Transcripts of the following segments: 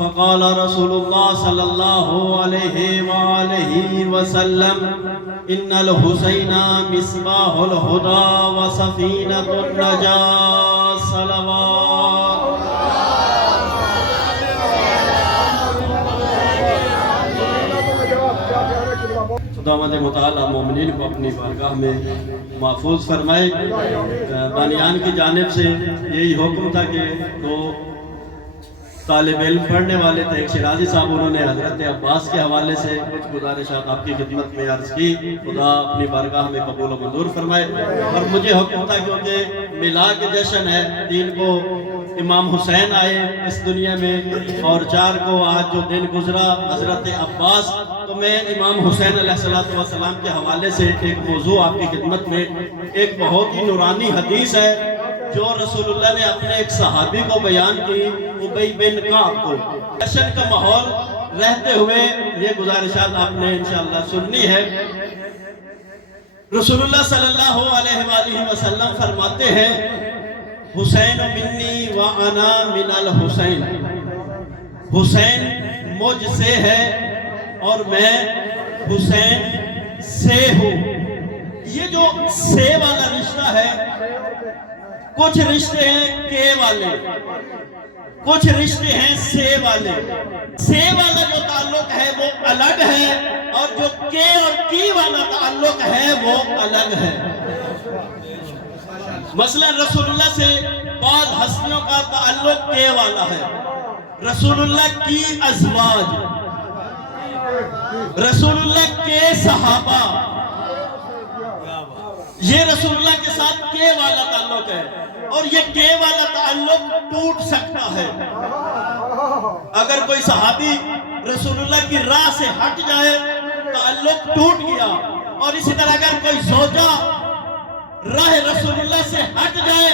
فقال رسول اللہ صلی اللہ علیہ وآلہ وسلم ان الحسین مصباح الہدی وسفینۃ النجاۃ صلوات۔ خداوند متعالی مومنین کو اپنی بارگاہ میں محفوظ فرمائے۔ بانیان کی جانب سے یہی حکم تھا کہ دو طالب علم پڑھنے والے تھے، ایک شیرازی صاحب، انہوں نے حضرت عباس کے حوالے سے کچھ گزارشات آپ کی خدمت میں عرض کی، خدا اپنی بارگاہ میں قبول و منظور فرمائے۔ اور مجھے حکم تھا کیونکہ میلاد کے جشن ہے، 3 کو امام حسین آئے اس دنیا میں اور 4 کو آج جو دن گزرا حضرت عباس، تو میں امام حسین علیہ السلام کے حوالے سے ایک موضوع آپ کی خدمت میں، ایک بہت ہی نورانی حدیث ہے جو رسول اللہ نے اپنے ایک صحابی کو بیان کی، ابی بن کعب کو۔ جشن کا ماحول رہتے ہوئے یہ گزارشات آپ نے انشاءاللہ سننی ہے۔ رسول اللہ صلی اللہ علیہ وآلہ وسلم فرماتے ہیں حسین منی وانا من الحسین، حسین مجھ سے ہے اور میں حسین سے ہوں۔ یہ جو سے والا رشتہ ہے، کچھ رشتے ہیں کے والے، کچھ رشتے ہیں سے والے۔ سے والا جو تعلق ہے وہ الگ ہے اور جو کے اور کی والا تعلق ہے وہ الگ ہے۔ مثلا رسول اللہ سے بعض ہستیوں کا تعلق کے والا ہے، رسول اللہ کی ازواج، رسول اللہ کے صحابہ، یہ رسول اللہ کے ساتھ کے والا تعلق ہے۔ اور یہ کے والا تعلق ٹوٹ سکتا ہے، اگر کوئی صحابی رسول اللہ کی راہ سے ہٹ جائے تعلق ٹوٹ گیا، اور اسی طرح اگر کوئی زوجہ راہ رسول اللہ سے ہٹ جائے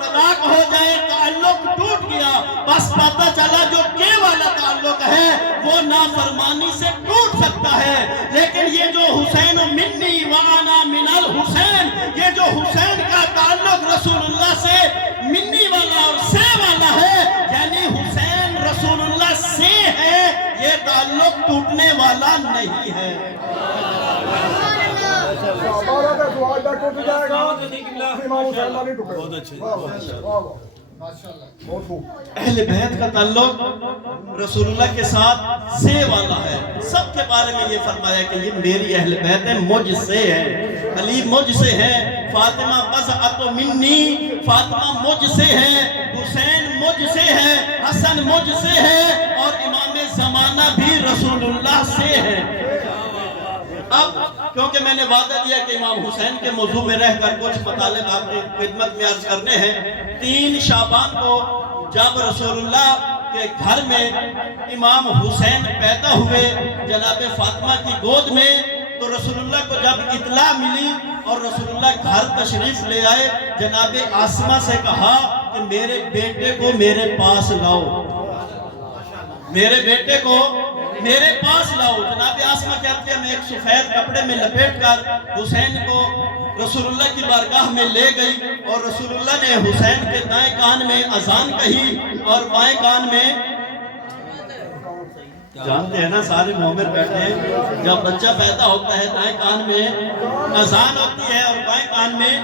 طلاق ہو جائے تعلق ٹوٹ گیا۔ بس پتہ چلا جو کے والا تعلق ہے وہ نافرمانی سے ٹوٹ سکتا ہے، لیکن یہ جو حسین منی وانا من الحسین، یہ جو حسین کا تعلق رسول اللہ سے منی والا اور سے والا ہے، یعنی حسین رسول اللہ سے ہے، یہ تعلق ٹوٹنے والا نہیں ہے۔ اہل بیت کا تعلق رسول اللہ کے ساتھ سے والا ہے۔ سب کے بارے میں یہ فرمایا کہ یہ میری اہل بیت ہے، مجھ سے ہے، علی مجھ سے ہے، فاطمہ بضعۃ منی، فاطمہ مجھ سے ہے، حسین مجھ سے ہے، حسن مجھ سے ہے، اور امام زمانہ بھی رسول اللہ سے ہے۔ اب کیونکہ میں نے وعدہ دیا کہ امام حسین کے موضوع میں رہ کر کچھ مطالب آپ کی خدمت میں عرض کرنے ہیں۔ 3 شعبان کو جب رسول اللہ کے گھر میں امام حسین پیدا ہوئے جناب فاطمہ کی گود میں، تو رسول اللہ کو جب اطلاع ملی اور رسول اللہ گھر تشریف لے آئے، جناب آسمہ سے کہا کہ میرے بیٹے کو میرے پاس لاؤ، میرے بیٹے کو میرے پاس لاؤ۔ جناب آسمہ کہتے ہیں میں ایک سفید کپڑے میں لپیٹ کر حسین کو رسول اللہ کی بارگاہ میں لے گئی، اور رسول اللہ نے حسین کے دائیں کان میں اذان کہی اور بائیں کان میں، جانتے ہیں نا سارے مومن بیٹھے ہیں، جب بچہ پیدا ہوتا ہے دائیں کان میں اذان ہوتی ہے اور بائیں کان میں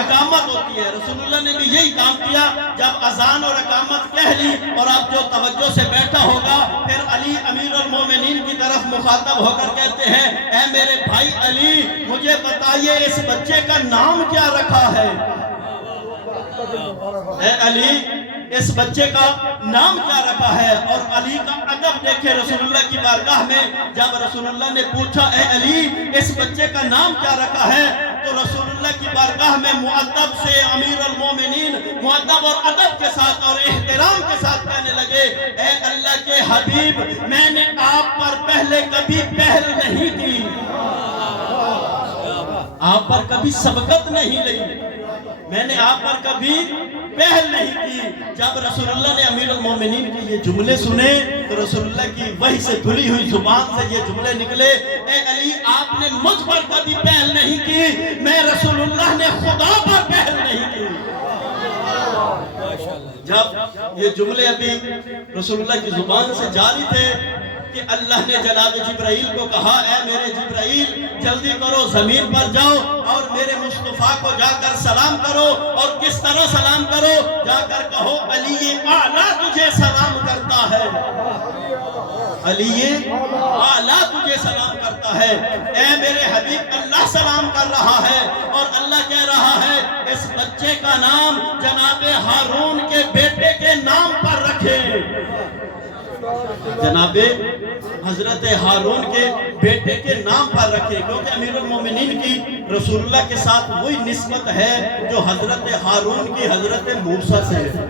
اقامت ہوتی ہے۔ رسول اللہ نے بھی یہی کام کیا، جب اذان اور اقامت کہہ لی اور آپ جو توجہ سے بیٹھا ہوگا، پھر علی امیر المومنین کی طرف مخاطب ہو کر کہتے ہیں اے میرے بھائی علی، مجھے بتائیے اس بچے کا نام کیا رکھا ہے؟ اے علی اس بچے کا نام کیا رکھا ہے؟ اور علی کا ادب دیکھے رسول اللہ کی بارگاہ میں، جب رسول اللہ نے پوچھا اے علی اس بچے کا نام کیا رکھا ہے، تو رسول اللہ کی بارگاہ میں مؤدب سے امیر المومنین مؤدب اور ادب کے ساتھ اور احترام کے ساتھ کہنے لگے اے اللہ کے حبیب، میں نے آپ پر پہلے کبھی پہل نہیں کی، آپ پر کبھی سبقت نہیں لئی، میں نے آپ پر کبھی پہل نہیں کی۔ جب رسول اللہ نے امیر المومنین کے یہ جملے سنے تو رسول اللہ کی وحی سے دھلی ہوئی زبان سے یہ جملے نکلے اے علی آپ نے مجھ پر کبھی پہل نہیں کی، میں رسول اللہ نے خدا پر پہل نہیں کی۔ جب یہ جملے ابھی رسول اللہ کی زبان سے جاری تھے کہ اللہ نے جناب جبرائیل کو کہا اے میرے جبرائیل جلدی کرو زمین پر جاؤ اور میرے مصطفیٰ کو جا کر سلام کرو، اور کس طرح سلام کرو؟ جا کر کہو علی اعلیٰ تجھے سلام کرتا ہے، علی اعلیٰ تجھے سلام کرتا ہے، اے میرے حبیب اللہ سلام کر رہا ہے، اور اللہ کہہ رہا ہے اس بچے کا نام جناب ہارون کے بیٹے کے نام پر رکھے، جناب حضرت ہارون کے بیٹے کے نام پر رکھے، کیونکہ امیر المومنین کی رسول اللہ کے ساتھ وہی نسبت ہے جو حضرت ہارون کی حضرت موسیٰ سے ہے۔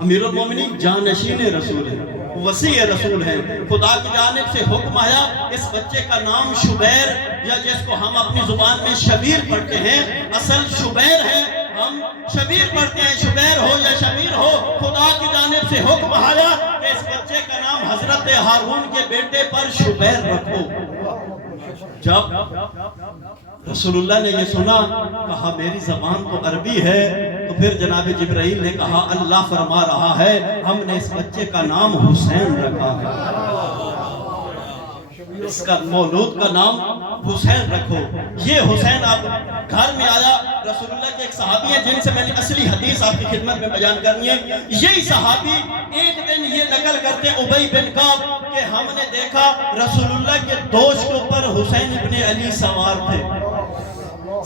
امیر المومنین جانشین رسول ہے، وسیع رسول ہے، خدا کی جانب سے حکم آیا اس بچے کا نام شبیر، یا جس کو ہم اپنی زبان میں شبیر پڑھتے ہیں، اصل شبیر ہے، ہم شبیر پڑھتے ہیں، شبیر ہو یا شبیر ہو، خدا کی جانب سے حکم آیا کہ اس بچے کا نام حضرت ہارون کے بیٹے پر شبیر رکھو۔ جب رسول اللہ نے یہ سنا، کہا میری زبان تو عربی ہے، تو پھر جناب جبرائیل نے کہا اللہ فرما رہا ہے ہم نے اس بچے کا نام حسین رکھا ہے، اس کا مولود کا نام حسین رکھو۔ یہ حسین آپ گھر میں آیا، رسول اللہ کے ایک صحابی ہیں جن سے میں نے اصلی حدیث آپ کی خدمت میں بیان کرنی ہے، یہی صحابی ایک دن یہ نقل کرتے ابی بن کعب کہ ہم نے دیکھا رسول اللہ کے دوش کے اوپر حسین ابن علی سوار تھے،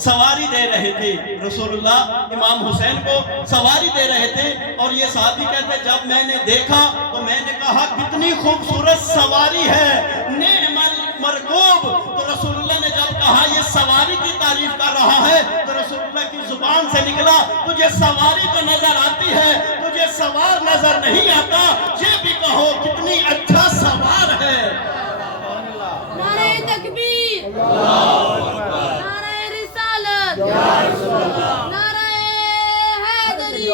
سواری دے رہے تھے، رسول اللہ امام حسین کو سواری دے رہے تھے، اور یہ صحابی کہتے ہیں جب میں نے دیکھا تو میں نے کہا کتنی خوبصورت سواری ہے، نعم المرکوب، تو رسول اللہ نے جب کہا یہ سواری کی تعریف کر رہا ہے تو رسول اللہ کی زبان سے نکلا تجھے سواری تو نظر آتی ہے، تجھے سوار نظر نہیں آتا، یہ بھی کہو کتنی اچھا سوار ہے۔ نعرہ تکبیر، نعرہ رسالت، نعرہ حیدری،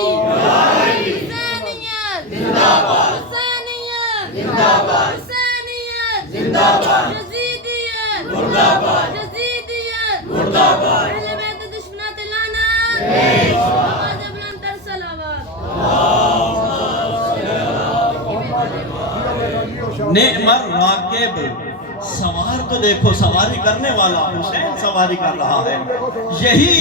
حسینیت، حسینیت، حسینیت، یزیدیت، یزیدیت، اہل بیت دشمنات لعنت، آواز بلند تر صلوات۔ نعم الراکب، سوار تو دیکھو، سواری کرنے والا حسین سواری کر رہا ہے۔ یہی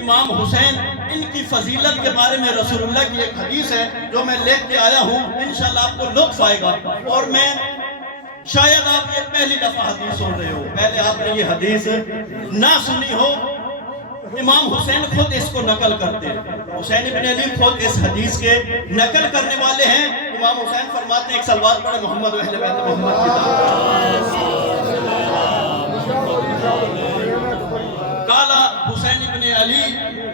امام حسین، ان کی فضیلت کے بارے میں رسول اللہ کی ایک حدیث ہے جو میں لے کے آیا ہوں، انشاءاللہ آپ کو لطف آئے گا، اور میں شاید آپ یہ پہلی دفعہ حدیث سن رہے ہو، پہلے آپ نے یہ حدیث نہ سنی ہو۔ امام حسین خود اس کو نقل کرتے ہیں، حسین ابن علی خود اس حدیث کے نقل کرنے والے ہیں۔ امام حسین فرماتے ہیں ایک سلوات پڑھے محمد و اہل بیت محمد کی طرف۔ قال حسین ابن علی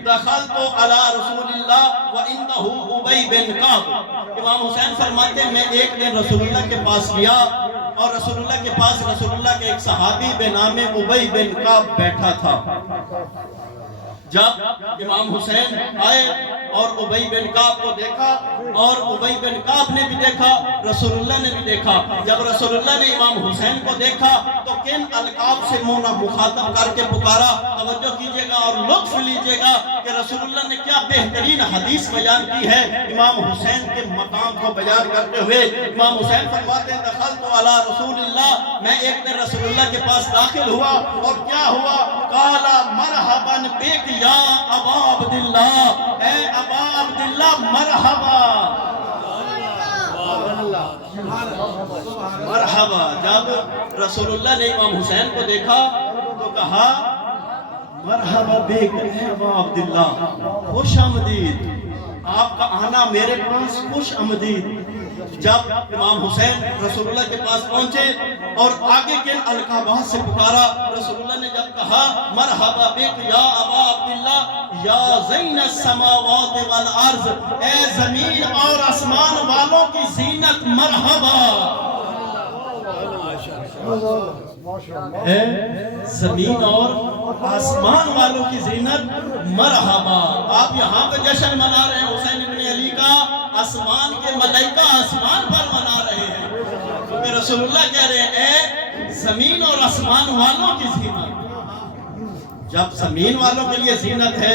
دخلت علی رسول اللہ وانہ ابی بن کعب، امام حسین فرماتے ہیں میں ایک دن رسول اللہ کے پاس گیا، اور رسول اللہ کے پاس رسول اللہ کے ایک صحابی بے نام ابی بن کعب بیٹھا تھا۔ جب امام حسین آئے اور ابی بن کعب کو دیکھا، اور ابی بن کعب نے بھی دیکھا، رسول اللہ نے بھی دیکھا، جب رسول اللہ نے امام حسین کو دیکھا تو کن القاب سے منہ مخاطب کر کے پکارا، توجہ کیجئے گا اور لطف لیجئے گا کہ رسول اللہ نے کیا بہترین حدیث بیان کی ہے امام حسین کے مقام کو بیان کرتے ہوئے۔ امام حسین فرماتے ہیں دخلت علی رسول اللہ، میں ایک دن رسول اللہ کے پاس داخل ہوا، اور کیا ہوا؟ قال مرحبا بک یا ابا عبداللہ، اے ابا عبداللہ مرحبا، مرحبا۔ جب رسول اللہ نے امام حسین کو دیکھا تو کہا مرحبا بک اے ابا عبداللہ، خوش آمدید، آپ کا آنا میرے پاس خوش آمدید۔ جب امام حسین رسول اللہ کے پاس پہنچے اور آگے کن القابات سے پکارا، رسول اللہ نے جب کہا مرحبا بک یا ابا عبداللہ یا زین السماوات والارض، اے زمین اور آسمان والوں کی زینت مرحبا، اے زمین اور آسمان والوں کی زینت مرحبا۔ آپ یہاں پہ جشن منا رہے ہیں حسین ابن علی کا، آسمان کے ملائکہ آسمان پر منا رہے ہیں، کیونکہ رسول اللہ کہہ رہے ہیں اے زمین اور آسمان والوں کی زینت۔ جب زمین والوں کے لیے زینت ہے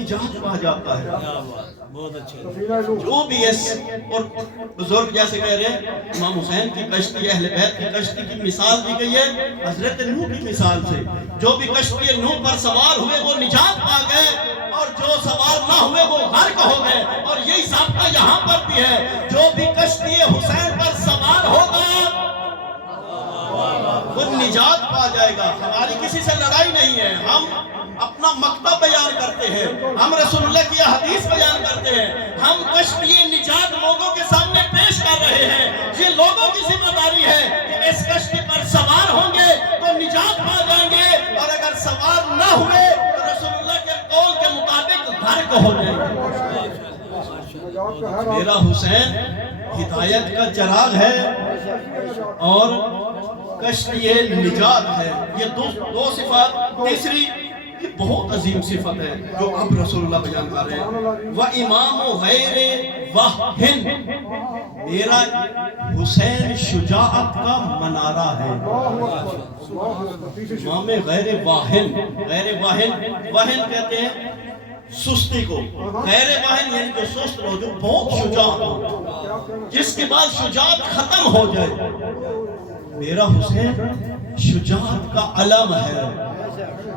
نجات پا جاتا ہے۔ بہت اچھے جو بھی اور بزرگ جیسے کہہ رہے ہیں امام حسین کی کشتی اہل بیت کی کشتی کی مثال دی گئی ہے حضرت نوح کی مثال سے۔ جو بھی کشتی نوح پر سوار ہوئے وہ نجات پا گئے، اور جو سوار نہ ہوئے وہ غرق ہو گئے۔ اور یہی ضابطہ یہاں پر بھی ہے، جو بھی کشتی حسین پر سوار ہوگا وہ نجات پا جائے گا۔ ہماری کسی سے لڑائی نہیں ہے، ہم اپنا مکتب بیان کرتے ہیں، ہم رسول اللہ کی حدیث بیان کرتے ہیں، ہم کشتی نجات لوگوں کے سامنے پیش کر رہے ہیں۔ یہ لوگوں کی ذمہ داری ہے کہ اس کشتی پر سوار ہوں گے تو نجات پا جائیں گے، اور اگر سوار نہ ہوئے تو رسول اللہ کے قول کے مطابق غرق ہو جائیں گے۔ میرا حسین ہدایت کا چراغ ہے اور کشتی نجات ہے۔ یہ دو صفات۔ تیسری یہ بہت عظیم صفت ہے جو اب رسول اللہ بیان کر رہے ہیں، وَإِمَامُ غَيْرِ وَاحٍ، میرا حسین شجاعت کا منارہ ہے۔ امام غیر واہن، غیر واہن، واہن کہتے ہیں سستی کو، غیر واہن یعنی جو سست ہو، جو بہت شجاع ہو، جس کے بعد شجاعت ختم ہو جائے۔ میرا حسین شجاعت کا علم ہے،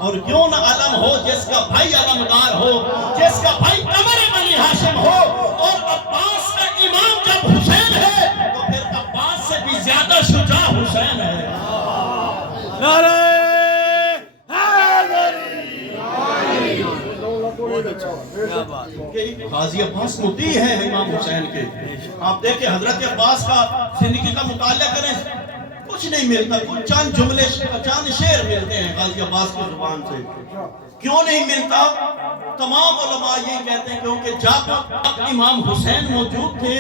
اور کیوں نہ علم ہو جس کا بھائی علمدار ہو، جس کا بھائی قمر بنی ہاشم ہو۔ اور عباس کا امام جب حسین ہے تو پھر عباس سے بھی زیادہ شجاع حسین ہے۔ نعرہ غازی عباس مطیع ہیں امام حسین کے۔ آپ دیکھیں حضرت عباس کا زندگی کا مطالعہ کریں، کچھ نہیں ملتا، کچھ چند جملے چند شعر ملتے ہیں غازی عباس کی زبان سے۔ کیوں نہیں ملتا؟ تمام علماء یہ کہتے ہیں کیونکہ جب امام حسین موجود تھے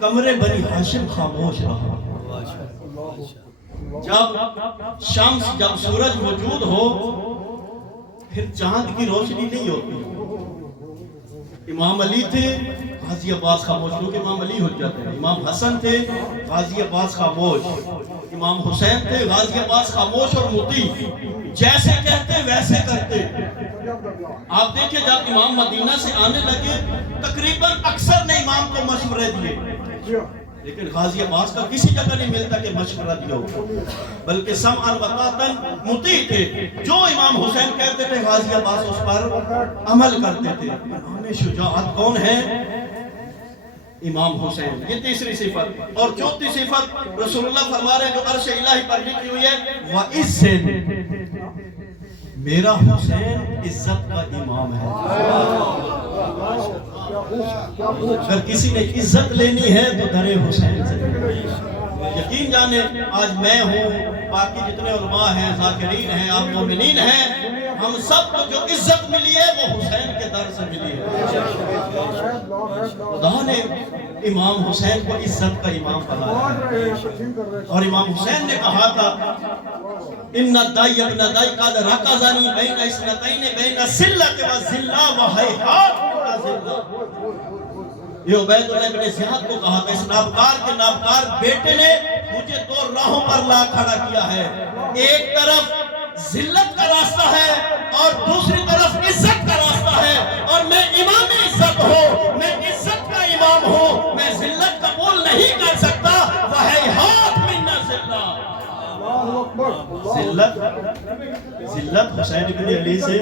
قمر بنی ہاشم خاموش رہا۔ جب سورج موجود ہو پھر چاند کی روشنی نہیں ہوتی۔ امام علی تھے، غازی عباس خاموش، کیونکہ امام علی حجت ہے۔ امام حسن تھے، غازی عباس خاموش۔ امام حسین تھے، غازی عباس خاموش اور مطیع، جیسے کہتے ویسے کرتے۔ آپ دیکھیں جب امام مدینہ سے آنے لگے تقریباً اکثر نے امام کو مشورے دیے، لیکن غازی عباس کا کسی جگہ نہیں ملتا کہ مشورہ دیا ہو، بلکہ سمعاً وطاعتاً مطیع تھے۔ جو امام حسین کہتے تھے غازی عباس اس پر عمل کرتے تھے۔ امام شجاعت کون ہے؟ امام حسین۔ یہ تیسری صفت۔ اور چوتھی صفت رسول اللہ فرما رہے ہیں جو عرش الہی پر لکھی ہوئی ہے، وَعِزٍ، میرا حسین عزت کا امام ہے۔ اگر کسی نے عزت لینی ہے تو در حسین سے۔ یقین جانے آج میں ہوں، باقی جتنے علماء ہیں، ذاکرین ہیں، آپ مومنین ہیں، ہم سب کو جو عزت ملی ہے وہ حسین کے در سے ملی ہے۔ خدا نے امام حسین کو عزت کا امام بنایا ہے، اور امام حسین نے کہا تھا ان الدائی ابن دائی قد رکزنی بین اثنتین بین ذلت و ذلہ و ہیہات من ذلہ۔ یہ عبید اللہ ابن زیاد کو کہا تھا، اس نابکار کے نابکار بیٹے نے مجھے دو راہوں پر لا کھڑا کیا ہے، ایک طرف ذلت کا راستہ ہے اور دوسری طرف عزت کا راستہ ہے، اور میں امام عزت ہوں، میں عزت کا امام ہوں، میں ذلت قبول نہیں کر سکتا۔ وَهَيْهَاتْ مِنَّا ذِلَّةٌ، ذلت حسین بن علی سے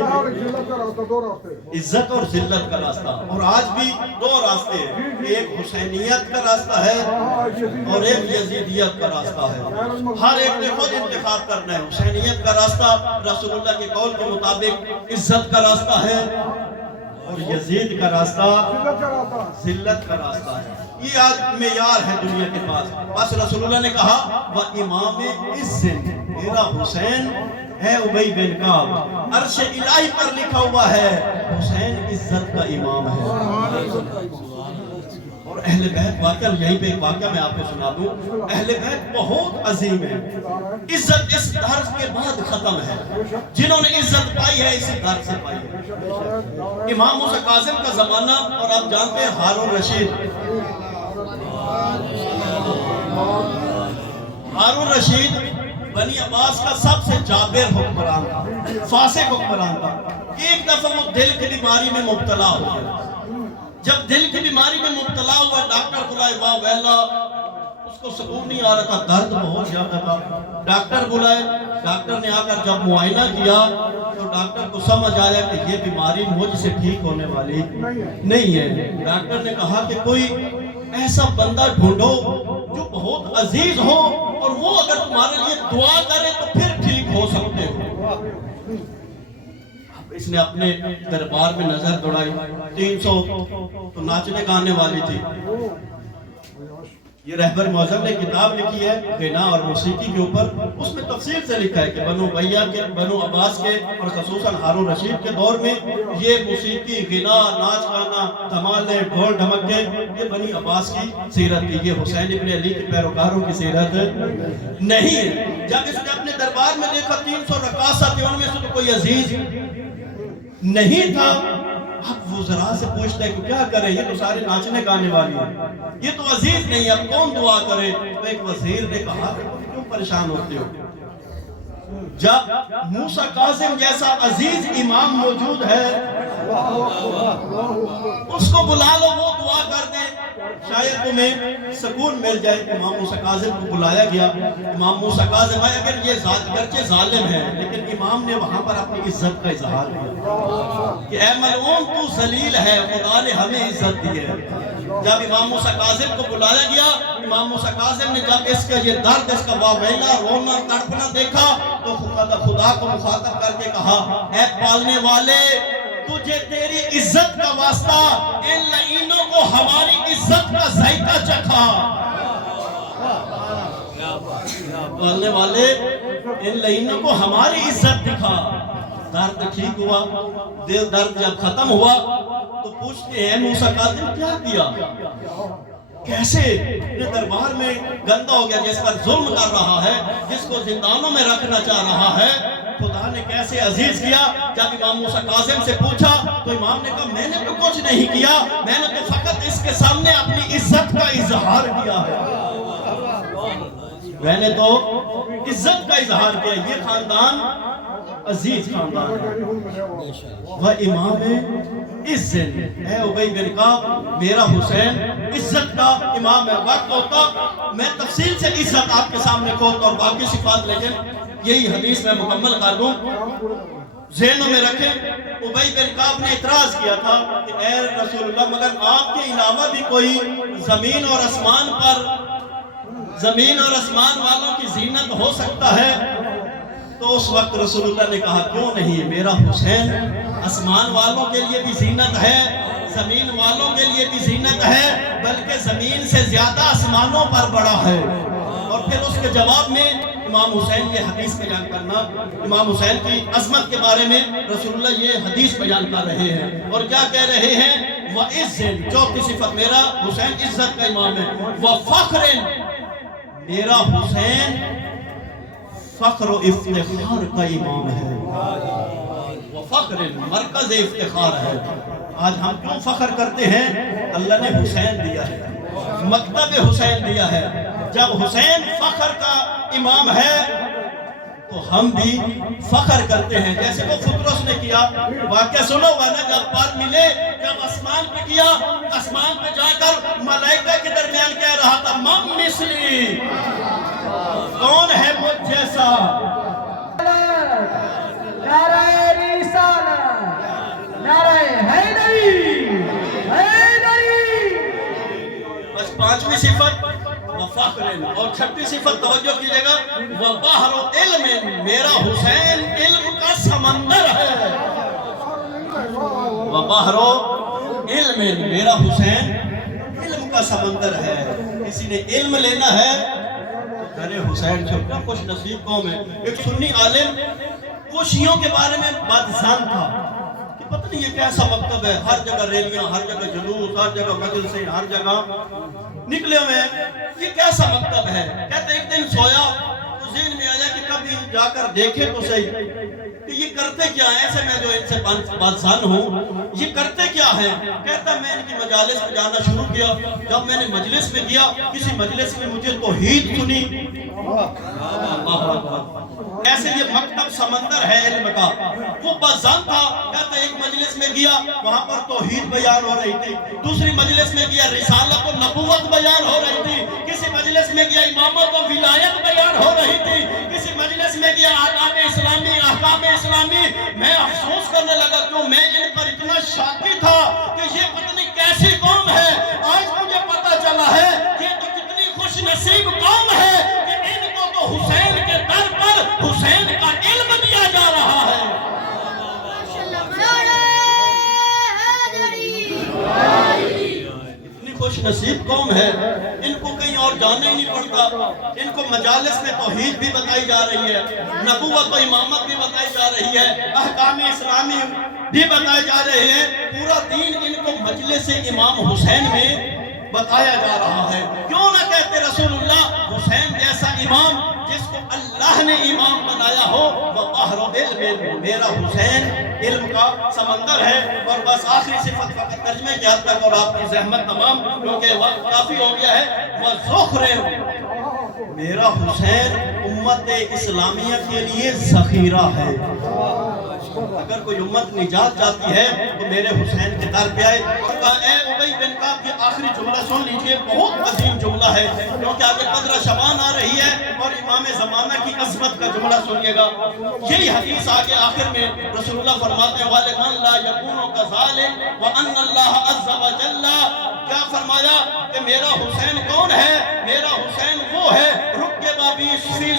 عزت اور ذلت کا راستہ۔ اور آج بھی دو راستے ہیں، ایک حسینیت کا راستہ ہے اور ایک یزیدیت کا راستہ ہے۔ ہر ایک نے خود انتخاب کرنا ہے۔ حسینیت کا راستہ رسول اللہ کے قول کے مطابق عزت کا راستہ ہے، اور یزید کا راستہ ذلت کا راستہ ہے۔ یہ آج معیار ہے دنیا کے پاس۔ بس رسول اللہ نے کہا وَإِمَامِ عِزٍ، میرا حسین ہے ابی بن کعب، عرش الہی پر لکھا ہوا ہے حسین عزت کا امام ہے۔ اور اہل بیت واقعہ، یہیں پہ ایک واقعہ میں آپ کو سنا دوں، اہل بیت بہت عظیم ہے۔ عزت اس درس کے بعد ختم ہے، جنہوں نے عزت پائی ہے اسی درس سے پائی ہے۔ امام موسیٰ کاظم کا زمانہ، اور آپ جانتے ہیں ہارون رشید بنی عباس کا سب سے جابر حکمران تھا، فاسق حکمران تھا۔ ایک دفعہ وہ دل کی بیماری میں مبتلا ہو گیا. جب دل کی بیماری میں مبتلا ہوا ڈاکٹر بلائے, واہ ویلا, اس کو سکون نہیں آ رہا تھا, درد بہت زیادہ تھا. ڈاکٹر بلائے, ڈاکٹر نے آ کر جب معائنہ کیا تو ڈاکٹر کو سمجھ آیا کہ یہ بیماری مجھ سے ٹھیک ہونے والی نہیں ہے. ڈاکٹر نے کہا کہ کوئی ایسا بندہ ڈھونڈو جو بہت عزیز ہو اور وہ اگر تمہارے لیے دعا کرے تو پھر ٹھیک ہو سکتے ہو. اس نے اپنے دربار میں نظر دوڑائی, 300 تو ناچنے گانے والی تھی. یہ رہبر معظم نے کتاب لکھی ہے غنا اور موسیقی کے اوپر. اس میں تفصیل سے لکھا ہے کہ بنو امیہ کے, بنو عباس کے اور خصوصاً ہارون رشید کے دور میں یہ موسیقی, غنا, ناچ گانا, دھمالے, ڈھول ڈھمکے, یہ بنی عباس کی سیرت تھی. یہ حسین ابن علی کے پیروکاروں کی سیرت نہیں ہے. جب اس نے اپنے دربار میں دیکھا 300 رقاصہ تھے, ان میں سے تو کوئی عزیز نہیں تھا. اب وہ ذرا سے پوچھتا ہے کہ کیا کرے, یہ تو سارے ناچنے گانے والی ہیں, یہ تو عزیز نہیں, اب کون دعا کرے. تو ایک وزیر نے کہا کہ کیوں پریشان ہوتے ہو, جب موسیٰ کاظم جیسا عزیز امام موجود ہے اس کو بلا لو, وہ دعا کر دے, شاید تمہیں سکون مل جائے. امام موسیٰ کاظم کو بلایا گیا. امام موسیٰ کاظم ہے, اگر یہ گرچہ ظالم ہے لیکن امام نے وہاں پر اپنی عزت کا اظہار کیا کہ اے ملعون تو ذلیل ہے, خدا نے ہمیں عزت دی ہے. جب امام موسیٰ کاظم کو بلایا گیا, امام موسیٰ کاظم نے جب اس کا یہ درد, اس کا واویلا, رونا, تڑپنا دیکھا تو خدا کو مخاطب کر کے کہا, اے پالنے والے, تجھے تیری عزت کا واسطہ ان لعینوں کو ہماری عزت کا ذائقہ چکھا. پالنے والے, ان لعینوں کو ہماری عزت دکھا. درد ٹھیک ہوا, درد جب ختم ہوا تو پوچھتے ہیں موسیٰ کاظم کیا کیا, کیسے اپنے دربار میں گندہ ہو گیا, جس پر ظلم کر رہا ہے, جس کو زندانوں میں رکھنا چاہ رہا ہے, خدا نے کیسے عزیز کیا. جب امام موسیٰ کاظم سے پوچھا تو امام نے کہا میں نے تو کچھ نہیں کیا, میں نے تو فقط اس کے سامنے اپنی عزت کا اظہار کیا ہے, میں نے تو عزت کا اظہار کیا. یہ خاندان عزیز خاندان ہے. وہ امام عزت, اے ابی بن کعب, میرا حسین عزت کا امام ہے. وقت ہوتا میں تفصیل سے عزت آپ کے سامنے کھولتا اور باقی صفات, لیکن یہی حدیث میں مکمل کر دوں, ذہنوں میں رکھیں. ابی بن کعب نے اعتراض کیا تھا کہ اے رسول اللہ, مگر آپ کے علاوہ بھی کوئی زمین اور آسمان پر, زمین اور آسمان والوں کی زینت ہو سکتا ہے. تو اس وقت رسول اللہ نے کہا کیوں نہیں, میرا حسین آسمان والوں کے لیے بھی زینت ہے, زمین والوں کے لیے بھی زینت ہے, بلکہ زمین سے زیادہ آسمانوں پر بڑا ہے. اور پھر اس کے جواب میں امام حسین یہ حدیث بیان کرنا, امام حسین کی عظمت کے بارے میں رسول اللہ یہ حدیث بیان کر رہے ہیں. اور کیا کہہ رہے ہیں, وَعِزٍ, چوتھی صفت, میرا حسین عزت کا امام ہے. وَفَخْرٍ, میرا حسین فخر و افتخار کا امام ہے. وَفَخْرٍ, مرکز افتخار ہے. آج ہم کیوں فخر کرتے ہیں, اللہ نے حسین دیا ہے, مکتب حسین دیا ہے. جب حسین فخر کا امام ہے تو ہم بھی فخر کرتے ہیں, جیسے وہ فطرس نے کیا. واقعہ سنو گا نا, جب پر ملے, جب آسمان پہ کیا, آسمان پہ جا کر ملائکہ کے درمیان کہہ رہا تھا من مثلی, کون ہے مجھ جیسا. نعرہ رسالت, نعرہ حیدری, حیدری. بس پانچویں صفت وفخر, اور چھٹی صفت توجہ کیجئے گا, وبحر علم, میرا حسین علم کا سمندر ہے. وبحر علم, میرا حسین علم کا سمندر ہے. کسی نے علم لینا ہے تو گھر حسین چھوٹا خوش نصیب قوم ہے. ایک سنی عالم وہ شیعوں کے بارے میں بدظن تھا کہ پتہ نہیں یہ کیسا مکتب ہے, ہر جگہ ریلیاں, ہر جگہ جلوس, ہر جگہ مجلسیں, ہر جگہ نکلے ہوئے ہیں, یہ کیسا مکتب ہے. کہتے ایک دن سویا تو ذہن میں آیا کہ کبھی جا کر دیکھے تو صحیح کہ یہ کرتے کیا ہیں. ایسے میں جو ان سے بدظن ہوں, یہ کرتے کیا ہیں. کہتا میں ان کی مجالس میں جانا شروع کیا. جب میں نے مجلس میں گیا, کسی مجلس میں مجھے توحید سنی, ایسے یہ مکتب سمندر ہے علم کا. وہ بزن تھا, کہتا ایک مجلس میں گیا, وہاں پر توحید بیان ہو رہی تھی. دوسری مجلس میں گیا رسالت و نبوت بیان ہو رہی تھی. کسی مجلس میں گیا امامت و ولایت بیان ہو رہی تھی. کسی مجلس میں گیا آداب اسلامی, احکام اسلامی. میں افسوس کرنے لگا کیوں میں ان پر اتنا شاکی تھا کہ یہ پتہ نہیں کیسی قوم ہے. آج مجھے پتا چلا ہے یہ تو کتنی خوش نصیب قوم ہے کہ ان کو تو حسین کے در پر حسین کا علم دیا جا رہا ہے. اتنی خوش نصیب قوم ہے, ان کو کہیں اور جانا ہی نہیں پڑتا. ان کو مجالس میں توحید بھی بتائی جا رہی ہے, نبوت و امامت بھی بتائی جا رہی ہے, احکام اسلامی بھی بتائے جا رہے ہیں. پورا دین ان کو مجلس امام حسین میں بتایا جا رہا ہے. کیوں نہ کہتے رسول اللہ حسین جیسا امام جس کو اللہ نے امام بنایا ہو, وہ بحر علم, میرا حسین علم کا سمندر ہے. اور بس آخری صفت فقط ترجمے کی حد تک اور آپ کی زحمت تمام کیونکہ وقت کافی ہو گیا ہے. وَذُخْرِ, میرا حسین امت اسلامیہ کے لیے ذخیرہ ہے. اگر کوئی امت نجات چاہتی ہے تو میرے حسین کے در پہ آئے. اور کہا اے ابی بن کعب, یہ آخری جملہ سن لیجئے, بہت عظیم جملہ ہے کیونکہ آگے قدر شبان آ رہی ہے اور امام زمانہ کی عظمت کا جملہ سنیے گا. یہی حدیث آگے آخر میں رسول اللہ فرماتے ہیں وَلِمَنْ لَا يَكُونُ كَذَلِكَ وَأَنَّ اللَّهَ عَزَّ وَجَلَّ. کیا فرمایا کہ میرا حسین کون ہے؟ میرا حسین وہ ہے رُكِّبَ فِي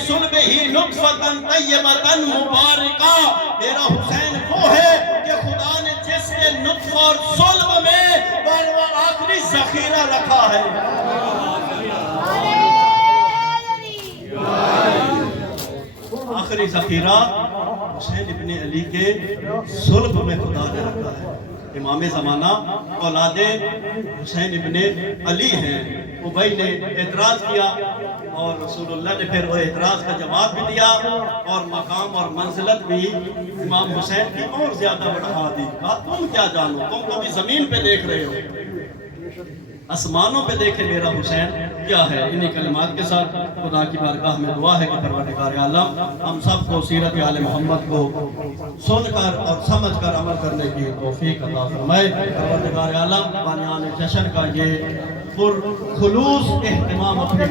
صُلْبِهِ نُطْفَةً طَيِّبَةً مُبَارَكَةً. میرا حسین وہ ہے کہ خدا نے جس کے نطفہ اور صلب میں وہ آخری ذخیرہ رکھا ہے. آخری ذخیرہ حسین ابن علی کے صلب میں خدا نے رکھا ہے. امام زمانہ اولاد حسین ابن علی ہیں. ابی نے اعتراض کیا اور رسول اللہ نے پھر وہ اعتراض کا جواب بھی دیا اور مقام اور منزلت بھی امام حسین کی اور زیادہ بڑھا دی. کہا تم کیا جانو, تم تو بھی زمین پہ دیکھ رہے ہو, آسمانوں پہ دیکھے میرا حسین کیا ہے. انہی کلمات کے ساتھ خدا کی بارگاہ میں دعا ہے کہ پروردگار عالم ہم سب کو سیرت آل محمد کو سن کر اور سمجھ کر عمل کرنے کی توفیق عطا فرمائے. پروردگار عالم بانیان جشن کا یہ پر خلوص اہتمام اپنی